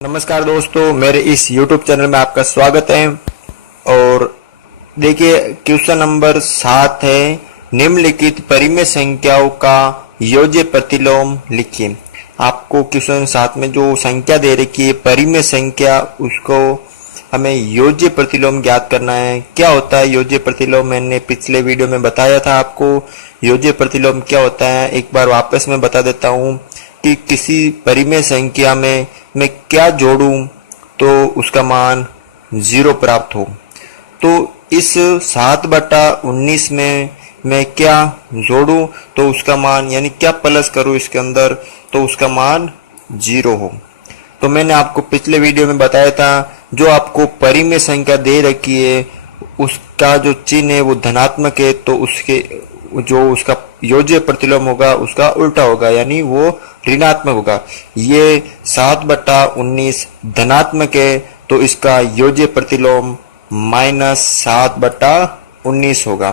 नमस्कार दोस्तों, मेरे इस YouTube चैनल में आपका स्वागत है। और देखिए, क्वेश्चन नंबर 7 है, निम्नलिखित परिमेय संख्याओं का योज्य प्रतिलोम लिखिए। आपको क्वेश्चन 7 में जो संख्या दे रखी है परिमेय संख्या, उसको हमें योज्य प्रतिलोम ज्ञात करना है। क्या होता है योज्य प्रतिलोम? मैंने पिछले वीडियो में बताया था आपको योज्य प्रतिलोम क्या होता है। एक बार वापस मैं बता देता हूँ कि किसी परिमेय संख्या में मैं क्या जोड़ूं तो उसका मान 0 प्राप्त हो। तो इस 7/19 में मैं क्या जोड़ूं तो उसका मान, यानी क्या प्लस करूं इसके अंदर तो उसका मान 0 हो। तो मैंने आपको पिछले वीडियो में बताया था, जो आपको परिमेय संख्या दे रखी है उसका जो चिन्ह है वो धनात्मक है, तो उसके जो उसका योज्य प्रतिलोम होगा उसका उल्टा होगा, यानी वो ऋणात्मक होगा। ये 7/19 धनात्मक है तो इसका योज्य प्रतिलोम -7/19 होगा।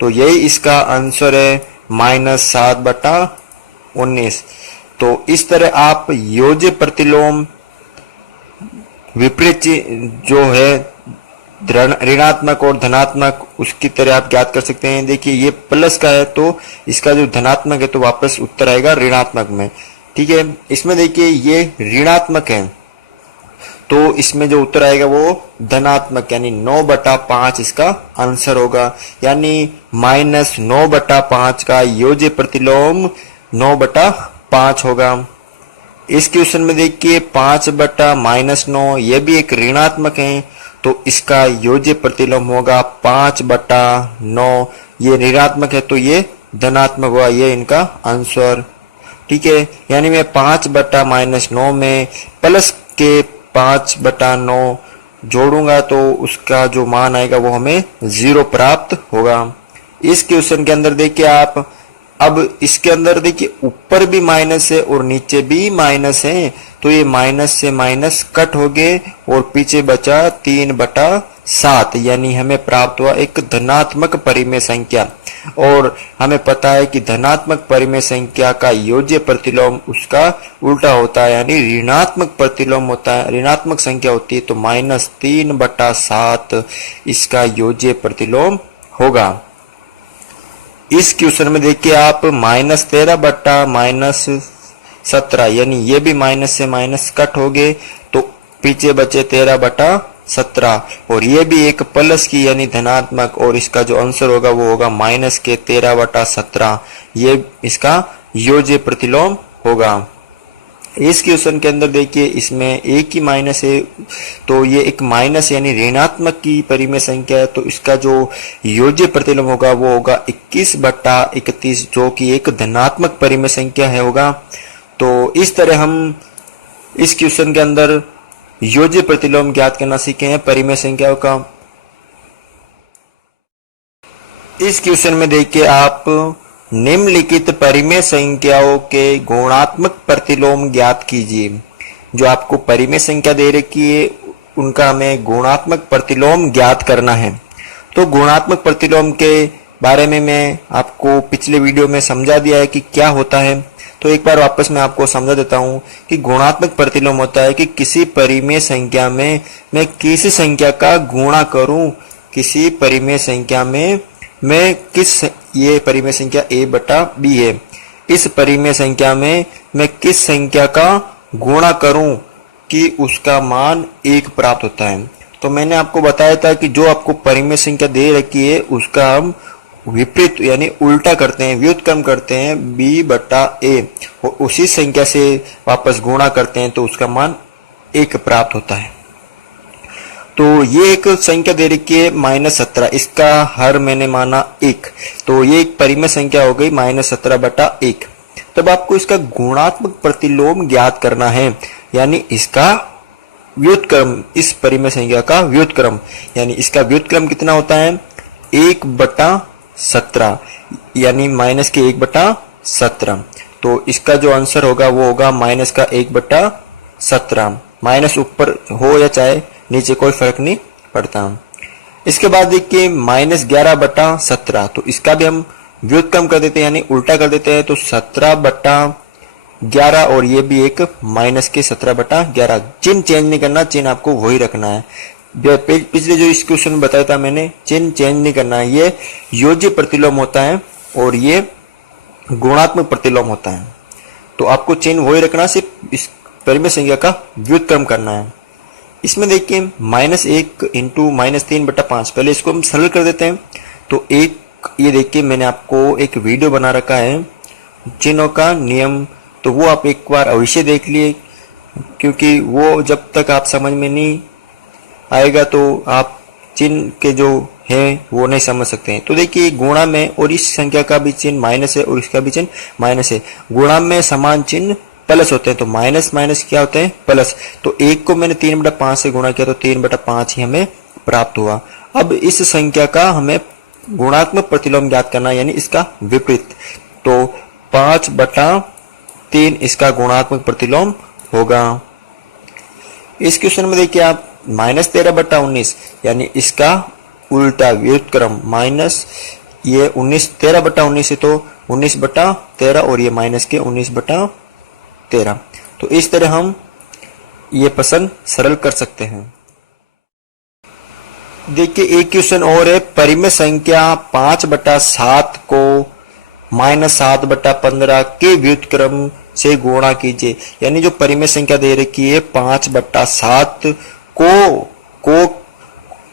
तो यही इसका आंसर है, -7/19। तो इस तरह आप योज्य प्रतिलोम विपरीत जो है ऋणात्मक और धनात्मक उसकी तरह आप ज्ञात कर सकते हैं। देखिए, ये प्लस का है तो इसका जो धनात्मक है तो वापस उत्तर आएगा ऋणात्मक में। ठीक है, इसमें देखिए ये ऋणात्मक है तो इसमें जो उत्तर आएगा वो धनात्मक, यानी 9/5 इसका आंसर होगा। यानी -9/5 का योज्य प्रतिलोम 9/5 होगा। इस क्वेश्चन में देखिए 5/-9 ये भी एक ऋणात्मक है तो इसका योज्य प्रतिलोम होगा 5/9। ये ऋणात्मक है तो ये धनात्मक हुआ, ये इनका आंसर। ठीक है, यानी मैं 5/-9 में प्लस के 5/9 जोड़ूंगा तो उसका जो मान आएगा वो हमें 0 प्राप्त होगा। इस क्वेश्चन के अंदर देखिए आप, अब इसके अंदर देखिए ऊपर भी माइनस है और नीचे भी माइनस है, तो ये माइनस से माइनस कट हो गए और पीछे बचा 3/7, यानी हमें प्राप्त हुआ एक धनात्मक परिमेय संख्या। और हमें पता है कि धनात्मक परिमेय संख्या का योज्य प्रतिलोम उसका उल्टा होता है, यानी ऋणात्मक प्रतिलोम होता है, ऋणात्मक संख्या होती है तो -3/7 इसका योज्य प्रतिलोम होगा। इस क्वेश्चन में देखिए आप -13/-17, यानी ये भी माइनस से माइनस कट हो गए तो पीछे बचे 13/17, और ये भी एक प्लस की यानी धनात्मक, और इसका जो आंसर होगा वो होगा माइनस के 13/17। ये इसका योज्य प्रतिलोम होगा। इस क्वेश्चन के अंदर देखिए इसमें एक ही माइनस है तो ये एक माइनस यानी ऋणात्मक की परिमेय संख्या है, तो इसका जो योज्य प्रतिलोम होगा वो होगा 21/31, जो कि एक धनात्मक परिमेय संख्या है होगा। तो इस तरह हम इस क्वेश्चन के अंदर योज्य प्रतिलोम ज्ञात करना सीखे हैं परिमेय संख्याओं का। इस क्वेश्चन में देखिए आप, निम्नलिखित परिमेय संख्याओं के गुणात्मक प्रतिलोम ज्ञात कीजिए। जो आपको परिमेय संख्या दे रखी है उनका हमें गुणात्मक प्रतिलोम ज्ञात करना है। तो गुणात्मक प्रतिलोम के बारे में मैं आपको पिछले वीडियो में समझा दिया है कि क्या होता है, तो एक बार वापस मैं आपको समझा देता हूं कि गुणात्मक प्रतिलोम होता है कि किसी परिमेय संख्या में मैं किसी संख्या का गुणा करूं। किसी परिमेय संख्या में मैं ये परिमेय संख्या a/b है, इस परिमेय संख्या में मैं किस संख्या का गुणा करूं कि उसका मान 1 प्राप्त होता है। तो मैंने आपको बताया था कि जो आपको परिमेय संख्या दे रखी है उसका हम विपरीत यानी उल्टा करते हैं, व्युत्क्रम करते हैं b/a, और उसी संख्या से वापस गुणा करते हैं तो उसका मान 1 प्राप्त होता है। तो ये एक संख्या दे रखी है -17, इसका हर मैंने माना 1, तो ये एक परिमेय संख्या हो गई -17/1। तब आपको इसका गुणात्मक प्रतिलोम ज्ञात करना है, यानी इसका व्युत्क्रम, इस परिमेय संख्या का व्युत्क्रम, यानी इसका व्युत्क्रम कितना होता है 1/17, यानी माइनस के 1/17। तो इसका जो आंसर होगा वो होगा माइनस का 1/17। माइनस ऊपर हो या चाहे नीचे कोई फर्क नहीं पड़ता। इसके बाद देखिए -11/17, तो इसका भी हम व्युत्क्रम कर देते हैं यानी उल्टा कर देते हैं, तो 17/, 11 और ये भी एक माइनस के 17/11। चिन्ह चेंज नहीं करना, चिन्ह आपको वही रखना है। पिछले जो इस क्वेश्चन में बताया था मैंने, चिन्ह चेंज नहीं करना है। ये योज्य प्रतिलोम होता है और ये गुणात्मक प्रतिलोम होता है। तो आपको चिन्ह वही रखना, सिर्फ इस परिमेय संख्या का व्युत्क्रम करना है। इसमें देखिए -1 इंटू -3/5, पहले इसको हम सरल कर देते हैं। तो एक ये देखिए मैंने आपको एक वीडियो बना रखा है चिन्हों का नियम, तो वो आप एक बार अवश्य देख लिए, क्योंकि वो जब तक आप समझ में नहीं आएगा तो आप चिन्ह के जो है वो नहीं समझ सकते हैं। तो देखिए गुणा में, और इस संख्या का भी चिन्ह माइनस है और इसका भी चिन्ह माइनस है। गुणा में समान चिन्ह प्लस होते हैं, तो माइनस माइनस क्या होते हैं, प्लस। तो 1 को मैंने 3/5 से गुणा किया तो 3/5 ही हमें प्राप्त हुआ। अब इस संख्या का हमें गुणात्मक प्रतिलोम ज्ञात करना है, यानी इसका विपरीत। तो 5/3 इसका गुणात्मक प्रतिलोम होगा। इस क्वेश्चन में देखिए आप -13/19 यानी इसका उल्टा व्युत्क्रम, माइनस ये 13/19 है तो 19/13 और ये माइनस के 19/13। तो इस तरह हम ये प्रश्न सरल कर सकते हैं। देखिए एक क्वेश्चन और है, परिमेय संख्या 5/7 को -7/15 के व्युत्क्रम से गुणा कीजिए। यानी जो परिमेय संख्या दे रखी है 5/7 को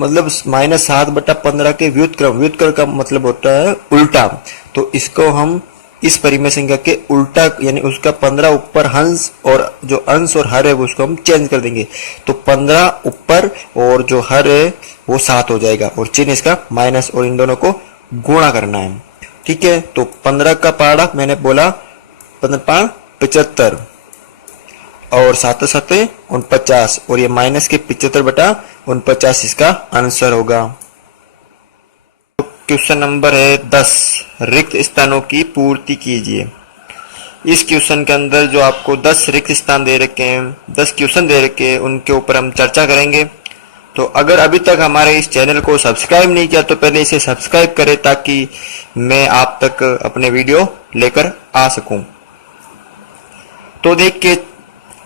मतलब -7/15 के व्युत्क्रम, व्युत्क्रम का मतलब होता है उल्टा। तो इसको हम इस परिमेय संख्या के उल्टा, यानी उसका 15 ऊपर हंस और जो अंश और हर है उसको हम चेंज कर देंगे। तो 15 ऊपर और जो हर है वो 7 हो जाएगा और चिन्ह इसका माइनस, और इन दोनों को गुणा करना है। ठीक है, तो 15 का पहाड़ा मैंने बोला 15 75 और 7 7 49 और ये माइनस के 75/49 इसका आंसर होगा। क्वेश्चन नंबर है 10, रिक्त स्थानों की पूर्ति कीजिए। इस क्वेश्चन के अंदर जो आपको 10 रिक्त स्थान दे रखे हैं, 10 क्वेश्चन दे रखे हैं, उनके ऊपर हम चर्चा करेंगे। तो अगर अभी तक हमारे इस चैनल को सब्सक्राइब नहीं किया तो पहले इसे सब्सक्राइब करें, ताकि मैं आप तक अपने वीडियो लेकर आ सकूं। तो देखिए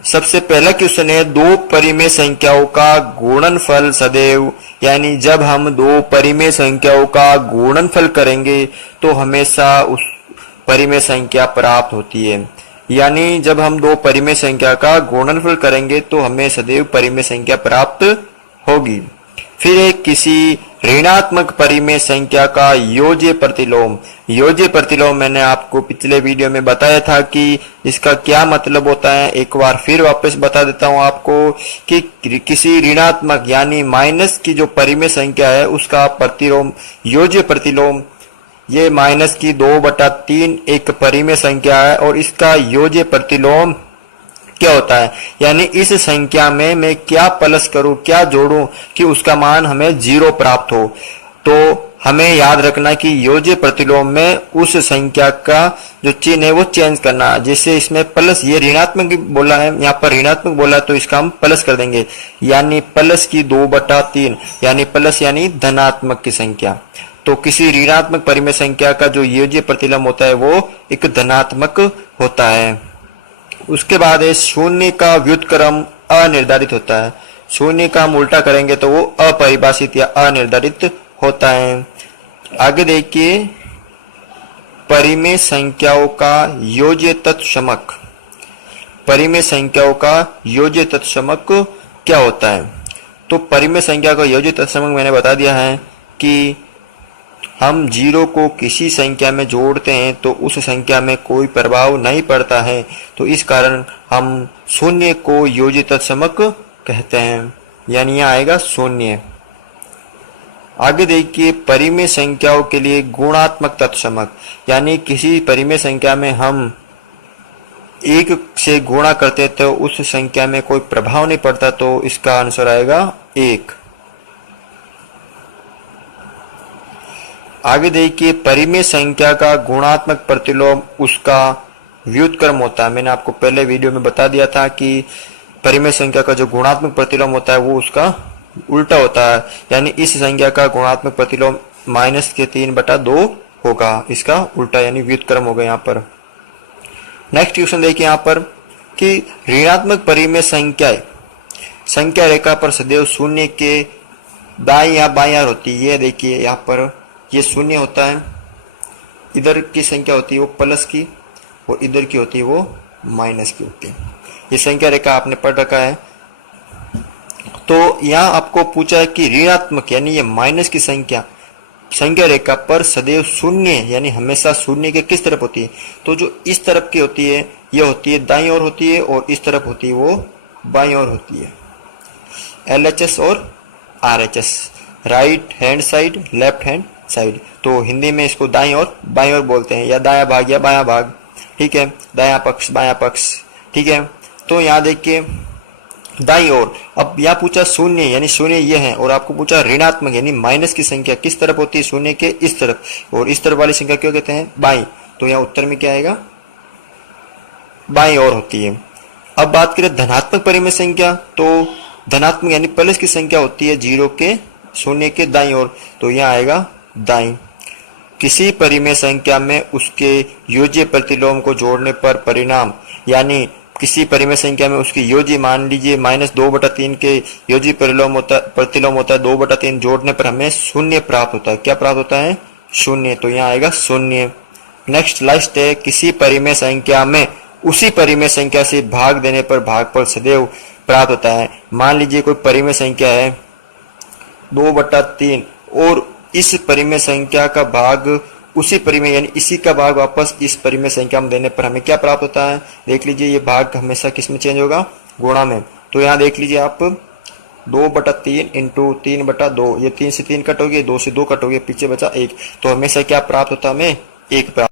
सबसे पहला क्वेश्चन है, दो परिमेय संख्याओं का गुणनफल सदैव, यानी जब हम दो परिमेय संख्याओं का गुणनफल करेंगे तो हमेशा उस परिमेय संख्या प्राप्त होती है। यानी जब हम दो परिमेय संख्या का गुणनफल करेंगे तो हमें सदैव परिमेय संख्या प्राप्त होगी। फिर एक किसी ऋणात्मक परिमेय संख्या का योज्य प्रतिलोम। योज्य प्रतिलोम मैंने आपको पिछले वीडियो में बताया था कि इसका क्या मतलब होता है। एक बार फिर वापस बता देता हूं आपको कि किसी ऋणात्मक यानी माइनस की जो परिमेय संख्या है उसका प्रतिलोम, योज्य प्रतिलोम, ये माइनस की 2/3 एक परिमेय संख्या है और इसका योज्य प्रतिलोम क्या होता है, यानी इस संख्या में मैं क्या प्लस करूं, क्या जोड़ूं कि उसका मान हमें 0 प्राप्त हो। तो हमें याद रखना कि योज्य प्रतिलोम में उस संख्या का जो चिन्ह है वो चेंज करना। जैसे इसमें प्लस, ये ऋणात्मक बोला है, यहाँ पर ऋणात्मक बोला है तो इसका हम प्लस कर देंगे, यानी प्लस की 2/3, यानी प्लस यानी धनात्मक की संख्या। तो किसी ऋणात्मक परिमेय संख्या का जो योज्य प्रतिलोम होता है वो एक धनात्मक होता है। उसके बाद है शून्य का व्युत्क्रम अनिर्धारित होता है। शून्य का हम उल्टा करेंगे तो वो अपरिभाषित या अनिर्धारित होता है। आगे देखिए, परिमेय संख्याओं का योज्य तत्समक। परिमेय संख्याओं का योज्य तत्समक क्या होता है? तो परिमेय संख्या का योज्य तत्समक मैंने बता दिया है कि हम 0 को किसी संख्या में जोड़ते हैं तो उस संख्या में कोई प्रभाव नहीं पड़ता है, तो इस कारण हम शून्य को योज्य तत्समक कहते हैं, यानी यहाँ आएगा शून्य। आगे देखिए, परिमेय संख्याओं के लिए गुणात्मक तत्समक, यानी किसी परिमेय संख्या में हम 1 से गुणा करते हैं तो उस संख्या में कोई प्रभाव नहीं पड़ता, तो इसका आंसर आएगा 1। आगे देखिए, परिमेय संख्या का गुणात्मक प्रतिलोम उसका व्युत्क्रम होता है। मैंने आपको पहले वीडियो में बता दिया था कि परिमेय संख्या का जो गुणात्मक प्रतिलोम होता है वो उसका उल्टा होता है, यानी इस संख्या का गुणात्मक प्रतिलोम -3/2 होगा, इसका उल्टा यानी व्युत्क्रम होगा यहाँ पर। नेक्स्ट क्वेश्चन देखिए यहाँ पर कि ऋणात्मक परिमेय संख्याएं संख्या रेखा पर सदैव शून्य के दाएं या बाएं ओर होती है। ये देखिए यहाँ पर ये शून्य होता है, इधर की संख्या होती है वो प्लस की और इधर की होती है वो माइनस की होती है। ये संख्या रेखा आपने पढ़ रखा है। तो यहाँ आपको पूछा है कि ऋणात्मक यानी ये माइनस की संख्या संख्या रेखा पर सदैव शून्य यानी हमेशा शून्य के किस तरफ होती है। तो जो इस तरफ की होती है ये होती है दाईं ओर होती है और इस तरफ होती है वो बाईं ओर होती है। LHS और RHS, right hand side, left hand side. तो हिंदी में इसको दाईं ओर बाईं ओर बोलते हैं, या दायां भाग या बायां भाग, ठीक है, दायां पक्ष बायां पक्ष, ठीक है। तो यहाँ देखिए दाईं ओर, अब यहाँ पूछा शून्य यानी शून्य ये है, और आपको पूछा ऋणात्मक यानी माइनस की संख्या किस तरफ होती है, शून्य के इस तरफ, और इस तरफ वाली संख्या क्यों कहते हैं बाईं। तो यहाँ उत्तर में क्या आएगा, बाईं ओर होती है। अब बात करें धनात्मक परिमेय संख्या, तो धनात्मक यानी प्लस की संख्या होती है जीरो के शून्य के दाईं ओर, तो यहाँ आएगा दाईं। किसी परिमेय संख्या में उसके योज्य प्रतिलोम को जोड़ने पर परिणाम, यानी किसी परिमेय संख्या में उसकी योज्य मान लीजिए -2/3 के योज्य प्रतिलोम होता है 2/3, जोड़ने पर हमें शून्य प्राप्त होता है। क्या प्राप्त होता है, शून्य। तो यहाँ आएगा शून्य। नेक्स्ट लास्ट है, किसी परिमेय संख्या में उसी परिमेय संख्या से भाग देने पर भागफल सदैव प्राप्त होता है। मान लीजिए कोई परिमेय संख्या है 2/3 और इस परिमेय संख्या का भाग उसी परिमेय यानी इसी का भाग वापस इस परिमेय संख्या में देने पर हमें क्या प्राप्त होता है, देख लीजिए ये भाग हमेशा किस में चेंज होगा, गुणा में। तो यहाँ देख लीजिए आप 2/3 इंटू 3/2, ये 3 से 3 कटोगे, 2 से 2 कटोगे, पीछे बचा 1, तो हमेशा क्या प्राप्त होता है, हमें 1 प्राप्त।